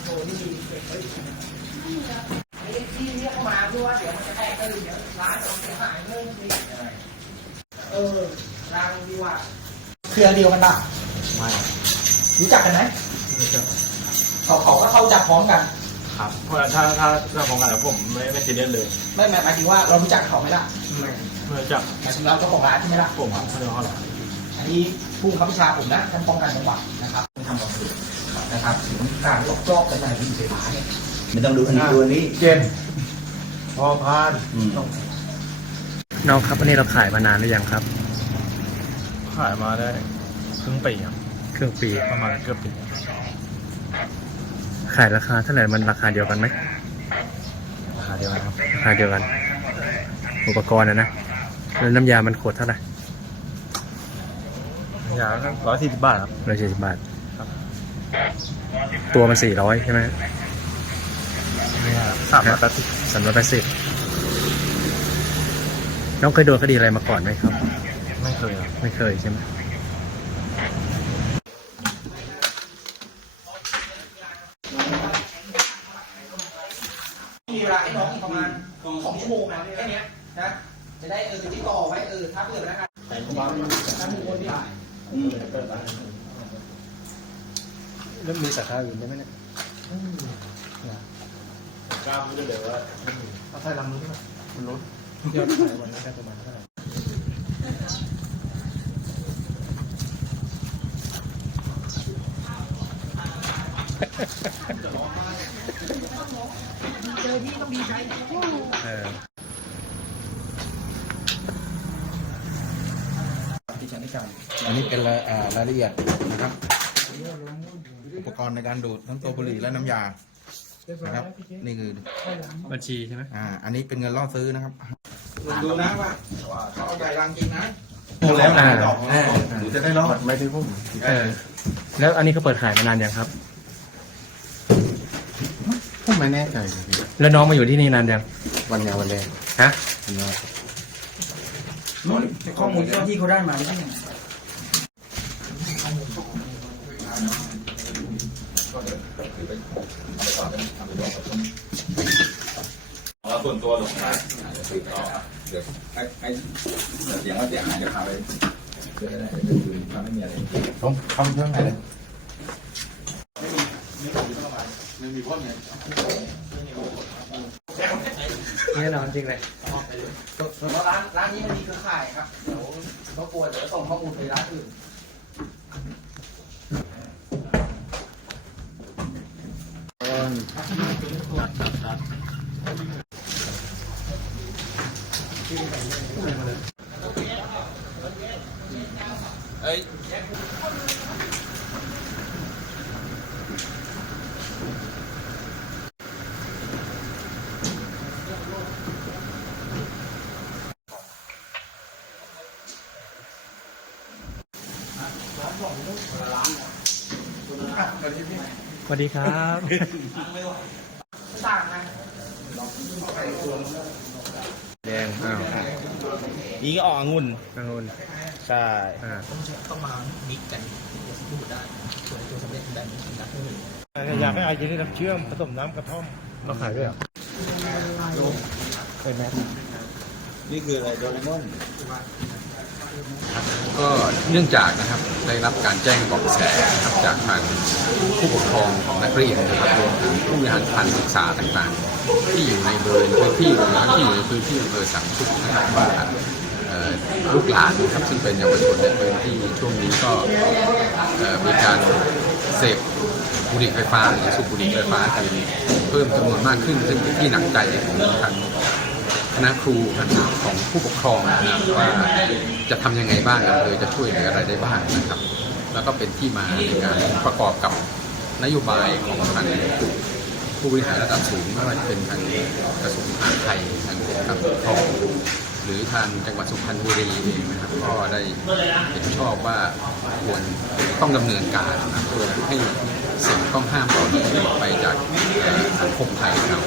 โทนี่มีเฮ้ยไอ้ที่เรียกมาด้วยเดี๋ยวมันจะแตกตื่เดี๋ยวร้านเราจหายเงินนี่เออรางดีกว่าเครือเดียวกันปะไม่รู้จักกันไหมไม่จักเขาเขาก็เข้าจักพร้อมกัน ครับ เพราะถ้าถ้าถ้าพร้อมกันแล้วผมไม่ไม่ซีเรียสเลย ไม่หมายหมายถึงว่าเรารู้จักเขาไหมล่ะไม่ไม่รู้จักหมายถึงเราเจ้าของร้านใช่ไหมล่ะผมครับเจ้าของร้านอันนี้ผู้คำพิชาผมนะท่านป้องกันจังหวัดนะครับทำแบบนี้ นะครับถึงการลอกจอกกันในวินไฟฟ้าเนี่ยไม่ต้องดูอันนี้ดูอันนี้เจนพอพานอืมน้องครับอันนี้เราขายมานานหรือยังครับ ขายมาได้ครึ่งปีครับครึ่งปีประมาณเกือบปีขายราคาเท่าไหร่มันราคาเดียวกันไหมราคาเดียวกันครับราคาเดียวกัน อุปกรณ์นะนะแล้วน้ำยามันขวดเท่าไหร่ยาร้อยสี่สิบบาทครับร้อยสี่สิบบาทครับ ตัวมันสี่ร้อยใช่ไหมเนี่ยสามร้อยแปดสิบสามร้อยแปดสิบน้องเคยโดนคดีอะไรมาก่อนไหมครับ ไม่เคยครับไม่เคยใช่ไหมมีเวลาให้น้องอีกประมาณสองชั่วโมงนะแค่เนี้ยนะ จะได้เออติดต่อไว้เออถ้าเผื่อนะครับถ้ามีคนที่อืม แล้วมีสาขาอื่นได้ไหมเนี่ยกล้ามไม่ได้เลยว่าเอาใส่ลำนู้นด้วยมันลดยอดขายวันนี้ได้ประมาณเท่าไหร่เอออันนี้เป็นรายอ่ารายละเอียดนะครับ อุปกรณ์ในการดูดทั้งตัวบุหรี่และน้ำยานะครับ นี่คือบัญชีใช่ไหมอ่าอันนี้เป็นเงินล่อซื้อนะครับดูนะว่าเขาเอาใจรังจริงนะแล้วอ่าหรือจะได้รอดไม่ได้พุ่มเออ แล้วอันนี้เขาเปิดขายมานานยังครับผมไม่แน่ใจแล้วน้องมาอยู่ที่นี่นานยังวันยาวันแรกฮะวันยาข้อมูลที่ที่เขาได้มาไม่ใช่ยังไง ส่วนตัวหลงนะเดี๋ยวให้ให้เสียงว่าเสียหายจะพาไปเดี๋ยวได้เดี๋ยวดูถ้าไม่มีอะไรผมเข้าเครื่องไหนเลยแน่นอนจริงเลยส่วนว่าร้านร้านนี้มันมีเครือข่ายครับ เดี๋ยวเขากลัวเดี๋ยวส่งข้อมูลไปร้านอื่น สวัสดีครับ ต่างนะแดงอ้าว นี่ก็ออกองุ่นกังวลใช่อ่าต้องมามิกกันพูดได้ส่วนตัวสำเร็จแบบนี้นะอยากให้อาจจะได้น้ำเชื่อมผสมน้ำกระท่อมเราขายด้วยเหรอเคยไหมนี่คืออะไรโดเรมอนก็เนื่องจากนะครับได้รับการแจ้งเบาะแสนะครับจากทางผู้ปกครองของนักเรียนนะครับรวมถึงผู้บริหารสถานศึกษาต่างๆ ที่อยู่ในบริเวณพื้นที่รวมทั้งที่อยู่ในพื้นที่อำเภอสังสุขนะครับว่าเอ่อ ลูกหลานนะครับซึ่งเป็นเยาวชนในพื้นที่ช่วงนี้ก็มีการเสพบุหรี่ไฟฟ้าหรือสูบบุหรี่ไฟฟ้ากันเพิ่มจำนวนมากขึ้น ซึ่งเป็นที่หนักใจของทางคณะครูของผู้ปกครองนะครับว่าจะทำยังไงบ้างอำเภอจะช่วยเหลืออะไรได้บ้างนะครับ แล้วก็เป็นที่มาในการประกอบกับนโยบายของทางผู้บริหารระดับสูงไม่ว่าจะเป็นทางกระทรวงมหาดไทยทางกรมการปกครอง รือทางจังหวัดสุพรรณบุรีเองนะครับก็ได้เห็นชอบว่าควรต้องดำเนินการนะเพื่อให้สิ่งต้องห้ามเหล่านี้ออกไปจากสังคมไทยเรา